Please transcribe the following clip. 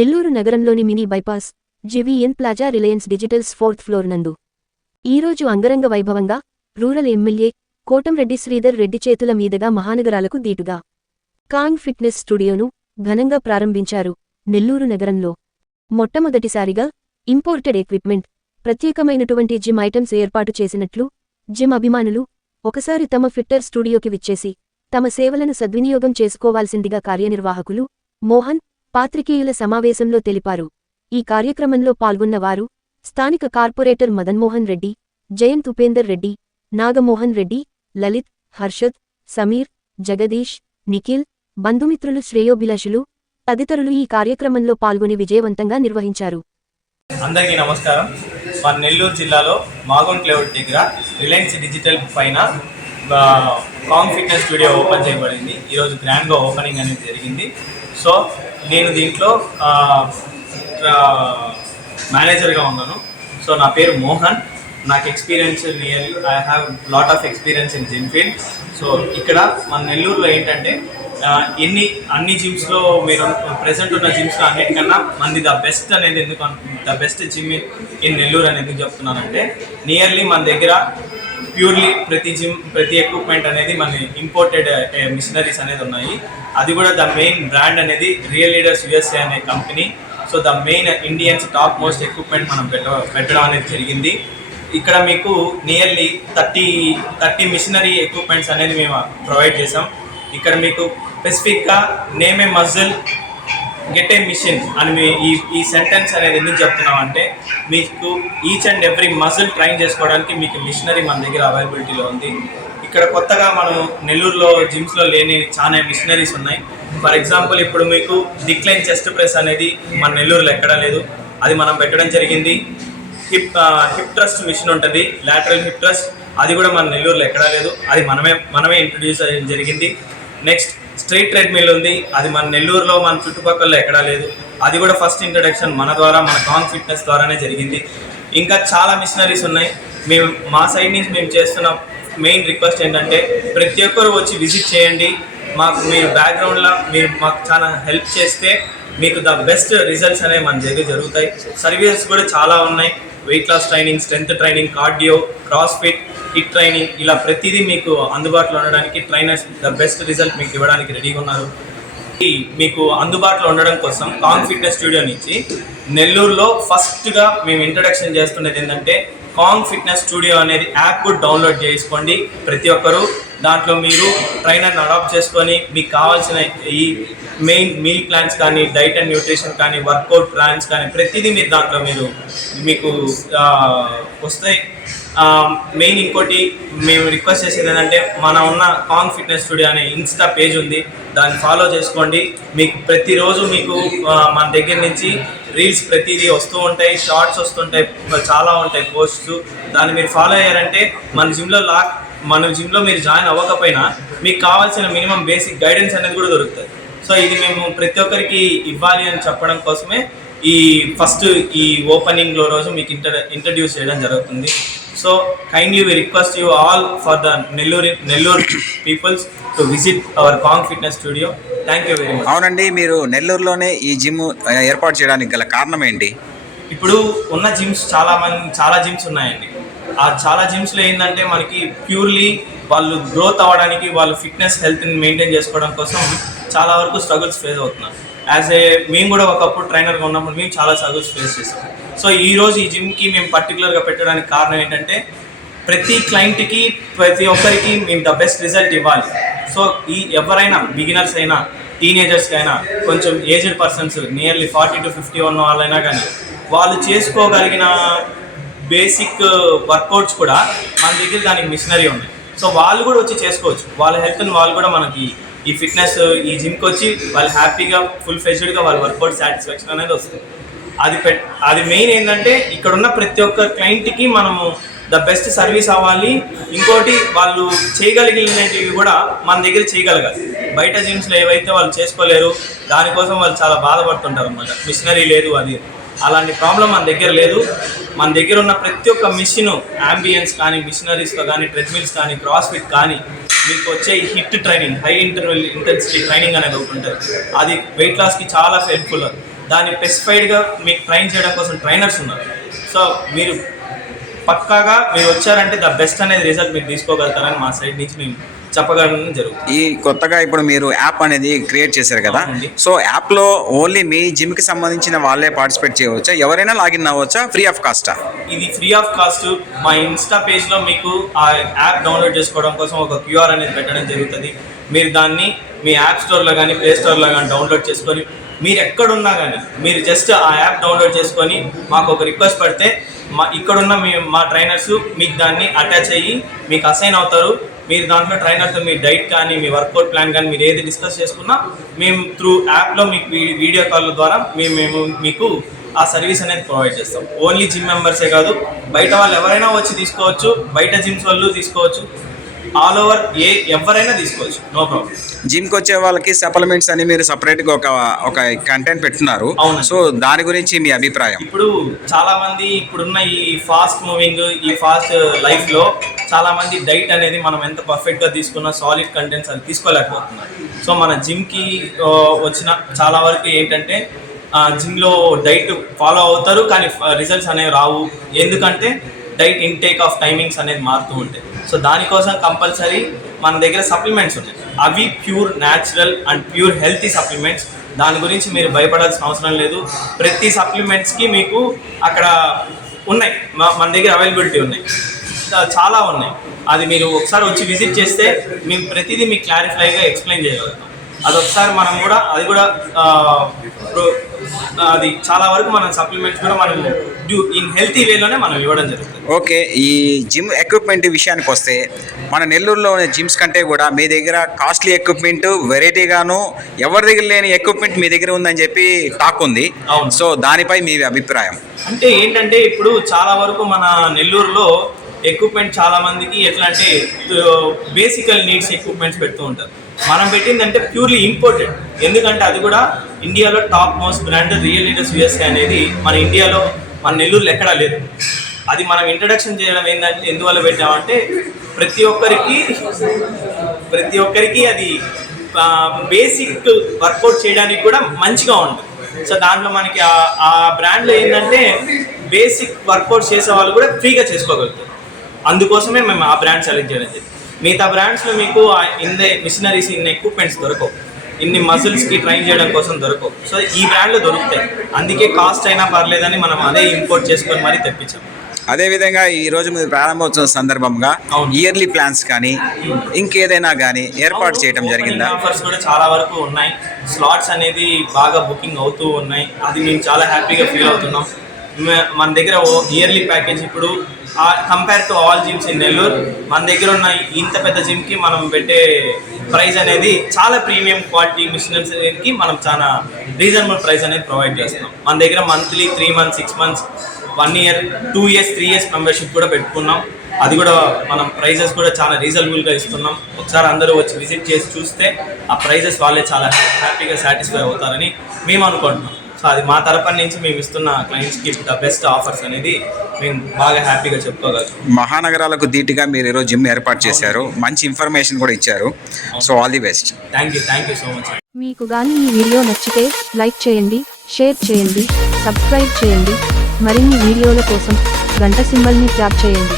నెల్లూరు నగరంలోని mini bypass GVN plaza Reliance digitals fourth floor నందు. ఈరోజు అంగరంగ వైభవంగా రూరల్ ఎమ్మెల్యే కోటంరెడ్డి శ్రీధర్ రెడ్డి చేతుల మీదుగా మహానగరాలకు దీటుగా. కాంగ్ ఫిట్నెస్ స్టూడియోను ఘనంగా ప్రారంభించారు నెల్లూరు నగరంలో. మొట్టమొదటిసారిగా ఇంపోర్టెడ్ ఎక్విప్మెంట్ ప్రత్యేకమైనటువంటి జిమ్ ఐటమ్స్ ఏర్పాటు చేసినట్లు జిమ్ అభిమానులు ఒకసారి తమ ఫిట్టర్ స్టూడియోకి విచ్చేసి తమ సేవలను సద్వినియోగం చేసుకోవాల్సిందిగా కార్యనిర్వాహకులు మోహన్ పాత్రికేయుల సమావేశంలో తెలిపారు. ఈ కార్యక్రమంలో పాల్గొన్నవారు స్థానిక కార్పొరేటర్ మదన్మోహన్ రెడ్డి జయంత్ ఉపేందర్ రెడ్డి నాగమోహన్ రెడ్డి లలిత్ హర్షద్ సమీర్ జగదీష్ నిఖిల్ బంధుమిత్రులు శ్రేయోభిలాషులు తదితరులు ఈ కార్యక్రమంలో పాల్గొని విజయవంతంగా నిర్వహించారు. అందరికీ నమస్కారం. మన నెల్లూరు జిల్లాలో మాగోన్ క్లేవుడ్ దగ్గర రిలయన్స్ డిజిటల్ పైన కాంగ్ ఫిట్నెస్ స్టూడియో ఓపెన్ చేయబడింది. ఈరోజు గ్రాండ్గా ఓపెనింగ్ అనేది జరిగింది. సో నేను దీంట్లో మేనేజర్గా ఉన్నాను. సో నా పేరు మోహన్. నాకు experience near I have lot of experience in gym field so ఇక్కడ మన నెల్లూరులో ఏంటంటే ఎన్ని అన్ని జిమ్స్లో మీరు ప్రెసెంట్ ఉన్న జిమ్స్లో అన్నిటికన్నా మంది ద బెస్ట్ అనేది ఎందుకు the best gym in Nellore అని ఎందుకు చెప్తున్నానంటే నియర్లీ మన దగ్గర ప్యూర్లీ ప్రతి జిమ్ ప్రతి ఎక్విప్మెంట్ అనేది మన ఇంపోర్టెడ్ మిషనరీస్ uh, అనేది ఉన్నాయి. అది కూడా ద మెయిన్ బ్రాండ్ అనేది రియల్ లీడర్స్ యుఎస్ఏ అనే company so the main Indians top most equipment మనం పెట్ట పెట్టడం అనేది జరిగింది. ఇక్కడ మీకు nearly thirty thirty machinery equipments అనేది మేము ప్రొవైడ్ చేసాం ఇక్కడ మీకు స్పెసిఫిక్గా name a muscle get a machine అని మీ ఈ ఈ సెంటెన్స్ అనేది ఎందుకు చెప్తున్నాం అంటే మీకు each and every muscle train చేసుకోవడానికి మీకు మిషనరీ మన దగ్గర అవైలబిలిటీలో ఉంది. ఇక్కడ కొత్తగా మనం నెల్లూరులో జిమ్స్లో లేని చాలా మిషనరీస్ ఉన్నాయి. ఫర్ ఎగ్జాంపుల్ ఇప్పుడు మీకు డిక్లైన్ చెస్ట్ ప్రెస్ అనేది మన నెల్లూరులో ఎక్కడా లేదు. అది మనం పెట్టడం జరిగింది. హిప్ హిప్ ట్రస్ట్ మిషన్ ఉంటుంది లాటరల్ హిప్ ట్రస్ట్ అది కూడా మన నెల్లూరులో ఎక్కడా లేదు. అది మనమే మనమే ఇంట్రడ్యూస్ చేయడం జరిగింది. నెక్స్ట్ స్ట్రీట్ ట్రెడ్మిల్ ఉంది. అది మన నెల్లూరులో మన చుట్టుపక్కల ఎక్కడా లేదు. అది కూడా ఫస్ట్ ఇంట్రడక్షన్ మన ద్వారా మన కాంగ్ ఫిట్నెస్ ద్వారానే జరిగింది. ఇంకా చాలా మిషనరీస్ ఉన్నాయి. మేము మా సైడ్ నుంచి మేము చేస్తున్న మెయిన్ రిక్వెస్ట్ ఏంటంటే ప్రతి ఒక్కరు వచ్చి విజిట్ చేయండి. మాకు మీరు బ్యాక్గ్రౌండ్లో మీరు మాకు చాలా హెల్ప్ చేస్తే మీకు ద బెస్ట్ రిజల్ట్స్ అనేవి మన దగ్గర జరుగుతాయి. సర్వీసెస్ కూడా చాలా ఉన్నాయి. Weight loss training strength training cardio CrossFit HIIT training ఇలా ప్రతిదీ మీకు అందుబాటులో ఉండడానికి ట్రైనర్స్ ద బెస్ట్ రిజల్ట్ మీకు ఇవ్వడానికి రెడీగా ఉన్నారు. ఈ మీకు అందుబాటులో ఉండడం కోసం కాంగ్ ఫిట్నెస్ స్టూడియో నుంచి నెల్లూరులో ఫస్ట్గా మేము ఇంట్రడక్షన్ చేస్తున్నది ఏంటంటే కాంగ్ ఫిట్నెస్ స్టూడియో అనేది యాప్ కూడా డౌన్లోడ్ చేసుకోండి. ప్రతి ఒక్కరూ దాంట్లో మీరు ట్రైనర్ని అడాప్ట్ చేసుకొని మీకు కావాల్సిన ఈ మెయిన్ మీల్ ప్లాన్స్ కానీ డైట్ అండ్ న్యూట్రిషన్ కానీ వర్కౌట్ ప్లాన్స్ కానీ ప్రతిదీ మీరు దాంట్లో మీరు మీకు వస్తాయి. మెయిన్ ఇంకోటి మేము రిక్వెస్ట్ చేసేది ఏంటంటే మన ఉన్న కాంగ్ ఫిట్నెస్ స్టూడియో అనే ఇన్స్టా పేజ్ ఉంది. దాన్ని ఫాలో చేసుకోండి. మీకు ప్రతిరోజు మీకు మన దగ్గర నుంచి రీల్స్ ప్రతిదీ వస్తూ ఉంటాయి షార్ట్స్ వస్తుంటాయి చాలా ఉంటాయి పోస్ట్స్. దాన్ని మీరు ఫాలో అయ్యారంటే మన జిమ్లో లాక్ మన జిమ్లో మీరు జాయిన్ అవ్వకపోయినా మీకు కావాల్సిన మినిమం బేసిక్ గైడెన్స్ అనేది కూడా దొరుకుతుంది. సో ఇది మేము ప్రతి ఒక్కరికి ఇవ్వాలి అని చెప్పడం కోసమే ఈ ఫస్ట్ ఈ ఓపెనింగ్లో రోజు మీకు ఇంటర్ ఇంట్రడ్యూస్ చేయడం జరుగుతుంది. So kindly we request you all for the Nellore Nellore peoples to visit our Kong fitness studio thank you very much అవునండి మీరు నెల్లూరులోనే ఈ జిమ్ ఏర్పాటు చేయడానికి గల కారణం ఏంటి? ఇప్పుడు ఉన్న జిమ్స్ చాలా మంది చాలా జిమ్స్ ఉన్నాయండి. ఆ చాలా జిమ్స్లో ఏంటంటే మనకి ప్యూర్లీ వాళ్ళు గ్రోత్ అవ్వడానికి వాళ్ళు ఫిట్నెస్ హెల్త్ని మెయింటైన్ చేసుకోవడం కోసం చాలా వరకు స్ట్రగుల్స్ ఫేస్ అవుతున్నారు యాజ్ ఏ మేము కూడా ఒకప్పుడు ట్రైనర్గా ఉన్నప్పుడు మేము చాలా స్ట్రగుల్స్ ఫేస్ చేసాం. సో ఈ రోజు ఈ జిమ్కి మేము పర్టికులర్గా పెట్టడానికి కారణం ఏంటంటే ప్రతి క్లయింట్కి ప్రతి ఒక్కరికి మేము ద బెస్ట్ రిజల్ట్ ఇవ్వాలి. సో ఈ ఎవరైనా బిగినర్స్ అయినా టీనేజర్స్కి అయినా కొంచెం aged persons nearly forty to fifty ఉన్న వాళ్ళైనా కానీ వాళ్ళు చేసుకోగలిగిన బేసిక్ వర్కౌట్స్ uh, కూడా మన దగ్గర దానికి మిషనరీ ఉన్నాయి సో వాళ్ళు కూడా వచ్చి చేసుకోవచ్చు. వాళ్ళ హెల్త్ని వాళ్ళు కూడా మనకి ఈ ఫిట్నెస్ ఈ జిమ్కి వచ్చి వాళ్ళు హ్యాపీగా ఫుల్ ఫ్లెజ్డ్గా వాళ్ళ వర్కౌట్ సాటిస్ఫాక్షన్ అనేది వస్తుంది. అది పెట్ అది మెయిన్ ఏంటంటే ఇక్కడ ఉన్న ప్రతి ఒక్క క్లయింట్కి మనము ద బెస్ట్ సర్వీస్ అవ్వాలి. ఇంకోటి వాళ్ళు చేయగలిగినవి కూడా మన దగ్గర చేయగలగాలి. బయట జిమ్స్లో ఏవైతే వాళ్ళు చేసుకోలేరు దానికోసం వాళ్ళు చాలా బాధపడుతుంటారు అన్నమాట. మిషనరీ లేదు అది. అలాంటి ప్రాబ్లం మన దగ్గర లేదు. మన దగ్గర ఉన్న ప్రతి ఒక్క మిషన్ అంబియన్స్ కానీ మిషనరీస్తో కానీ ట్రెడ్మిల్స్ కానీ క్రాస్ఫిట్ కానీ మీకు వచ్చే HIIT training high interval intensity training అనేది ఒకటి ఉంటుంది. అది వెయిట్ లాస్కి చాలా హెల్ప్ఫుల్ దాన్ని స్పెసిఫైడ్గా మీకు ట్రైన్ చేయడం కోసం ట్రైనర్స్ ఉన్నారు. సో మీరు పక్కాగా మీరు వచ్చారంటే ద బెస్ట్ అనేది రిజల్ట్ మీరు తీసుకోగలుగుతారని మా సైడ్ నుంచి మేము చెప్పగలం జరుగుతుంది. ఈ కొత్తగా ఇప్పుడు మీరు యాప్ అనేది క్రియేట్ చేశారు కదా. సో యాప్లో ఓన్లీ మీ జిమ్కి సంబంధించిన వాళ్ళే పార్టిసిపేట్ చేయవచ్చా? ఎవరైనా లాగిన్ అవ్వచ్చా ఫ్రీ ఆఫ్ కాస్టా? ఇది ఫ్రీ ఆఫ్ కాస్ట్. మా ఇన్స్టా పేజ్లో మీకు ఆ యాప్ డౌన్లోడ్ చేసుకోవడం కోసం ఒక క్యూఆర్ అనేది పెట్టడం జరుగుతుంది. మీరు దాన్ని మీ యాప్ స్టోర్లో కానీ ప్లే స్టోర్లో కానీ డౌన్లోడ్ చేసుకొని మీరు ఎక్కడున్నా కానీ మీరు జస్ట్ ఆ యాప్ డౌన్లోడ్ చేసుకొని మాకు ఒక రిక్వెస్ట్ పెడితే మా ఇక్కడున్న మీ మా ట్రైనర్స్ మీకు దాన్ని అటాచ్ అయ్యి మీకు అసైన్ అవుతారు. మీరు దాంట్లో ట్రైనర్తో మీ డైట్ కానీ మీ వర్కౌట్ ప్లాన్ కానీ మీరు ఏది డిస్కస్ చేసుకున్నా మేము త్రూ యాప్లో మీకు వీ- వీడియో కాల్ ద్వారా మేము మేము మీకు ఆ సర్వీస్ అనేది ప్రొవైడ్ చేస్తాం. ఓన్లీ జిమ్ మెంబర్సే కాదు బయట వాళ్ళు ఎవరైనా వచ్చి తీసుకోవచ్చు బయట జిమ్స్ వాళ్ళు తీసుకోవచ్చు. ఆల్ ఓవర్ ఏ ఎవరైనా తీసుకోవచ్చు. No problem. జిమ్కి వచ్చే వాళ్ళకి సప్లిమెంట్స్ అని మీరు సపరేట్గా ఒక ఒక కంటెంట్ పెట్టున్నారు. అవునండి. సో దాని గురించి మీ అభిప్రాయం? ఇప్పుడు చాలా మంది ఇప్పుడున్న ఈ ఫాస్ట్ మూవింగ్ ఈ ఫాస్ట్ లైఫ్లో చాలా మంది డైట్ అనేది మనం ఎంత పర్ఫెక్ట్గా తీసుకున్న సాలిడ్ కంటెంట్స్ అది తీసుకోలేకపోతున్నారు. సో మన జిమ్కి ఆ, వచ్చిన చాలా వరకు ఏంటంటే జిమ్లో డైట్ ఫాలో అవుతారు కానీ రిజల్ట్స్ అనేవి రావు. ఎందుకంటే డైట్ ఇంటేక్ ఆఫ్ టైమింగ్స్ అనేది మారుతూ ఉంటాయి. సో దానికోసం కంపల్సరీ మన దగ్గర సప్లిమెంట్స్ ఉన్నాయి. అవి pure natural and pure healthy supplements. దాని గురించి మీరు భయపడాల్సిన అవసరం లేదు. ప్రతి సప్లిమెంట్స్కి మీకు అక్కడ ఉన్నాయి. మా- మన దగ్గర అవైలబిలిటీ ఉన్నాయి. చాలా ఉన్నాయి. అది మీరు ఒకసారి వచ్చి విజిట్ చేస్తే మేము ప్రతిదీ మీకు క్లారిఫైగా ఎక్స్ప్లెయిన్ చేయగలుగుతాం. అది ఒకసారి మనం కూడా అది కూడా అది చాలా వరకు మన సప్లిమెంట్స్ కూడా మనం ఇన్ హెల్తీ వేలోనే మనం ఇవ్వడం జరుగుతుంది. ఓకే ఈ జిమ్ ఎక్విప్మెంట్ విషయానికి వస్తే మన నెల్లూరులో ఉన్న జిమ్స్ కంటే కూడా మీ దగ్గర కాస్ట్లీ ఎక్విప్మెంట్ వెరైటీగాను ఎవరి దగ్గర లేని ఎక్విప్మెంట్ మీ దగ్గర ఉందని చెప్పి టాక్ ఉంది. అవును. సో దానిపై మీ అభిప్రాయం. అంటే ఏంటంటే ఇప్పుడు చాలా వరకు మన నెల్లూరులో ఎక్విప్మెంట్ చాలా మందికి ఎట్లా అంటే బేసికల్ నీడ్స్ ఎక్విప్మెంట్స్ పెడుతూ ఉంటారు. మనం పెట్టిందంటే ప్యూర్లీ ఇంపోర్టెడ్ ఎందుకంటే అది కూడా ఇండియాలో top most brand real leaders USA అనేది మన ఇండియాలో మన నెల్లూరులో ఎక్కడా లేదు. అది మనం ఇంట్రడక్షన్ చేయడం ఏంటంటే ఎందువల్ల పెట్టామంటే ప్రతి ఒక్కరికి ప్రతి ఒక్కరికి అది బేసిక్ వర్కౌట్ చేయడానికి కూడా మంచిగా ఉంటుంది. సో దాంట్లో మనకి ఆ- ఆ బ్రాండ్లో ఏంటంటే బేసిక్ వర్కౌట్ చేసే వాళ్ళు కూడా ఫ్రీగా చేసుకోగలుగుతారు. అందుకోసమే మేము ఆ బ్రాండ్ సెలెక్ట్ చేయడం జరిగింది. మిగతా బ్రాండ్స్లో మీకు ఇన్ని మిషనరీస్ ఇన్ని ఎక్విప్మెంట్స్ దొరకవు. ఇన్ని మజిల్స్కి ట్రైన్ చేయడం కోసం దొరకవు. సో ఈ బ్రాండ్లో దొరుకుతాయి. అందుకే కాస్ట్ అయినా పర్లేదని మనం అదే ఇంపోర్ట్ చేసుకొని మరీ తెప్పించాం. అదేవిధంగా ఈ రోజు మీరు ప్రారంభోత్సవం సందర్భంగా. ఇయర్లీ ప్లాన్స్ కానీ ఇంకేదైనా కానీ ఏర్పాటు చేయడం జరిగిందా? ఆఫర్స్ కూడా చాలా వరకు ఉన్నాయి. స్లాట్స్ అనేది బాగా బుకింగ్ అవుతూ ఉన్నాయి. అది మేము చాలా హ్యాపీగా ఫీల్ అవుతున్నాం. మన దగ్గర ఇయర్లీ ప్యాకేజ్ ఇప్పుడు compare to all gyms in Nellore మన దగ్గర ఉన్న ఇంత పెద్ద జిమ్కి మనం పెట్టే ప్రైస్ అనేది చాలా ప్రీమియం క్వాలిటీ మిషనరీకి మనం చాలా రీజనబుల్ ప్రైస్ అనేది ప్రొవైడ్ చేస్తున్నాం. మన దగ్గర monthly three months six months one year two years three years membership కూడా పెట్టుకున్నాం. అది కూడా మనం ప్రైజెస్ కూడా చాలా రీజనబుల్గా ఇస్తున్నాం. ఒకసారి అందరూ వచ్చి విజిట్ చేసి చూస్తే ఆ ప్రైజెస్ వాళ్ళే చాలా హ్యాపీగా సాటిస్ఫై అవుతారని మేము అనుకుంటున్నాం. సో అది మా తరపున నుంచి మేము ఇస్తున్న క్లయింట్స్కి ద బెస్ట్ ఆఫర్స్ అనేది మేము బాగా హ్యాపీగా చెప్పుకోగలం మహానగరాలకు ధీటుగా మీరు ఈరోజు జిమ్ ఏర్పాటు చేశారు. మంచి ఇన్ఫర్మేషన్ కూడా ఇచ్చారు. So all the best thank you thank you so much మీకు గాని ఈ వీడియో నచ్చితే లైక్ చేయండి షేర్ చేయండి సబ్స్క్రైబ్ చేయండి. మరిన్ని వీడియోల కోసం గంట సింబల్ని ట్యాప్ చేయండి.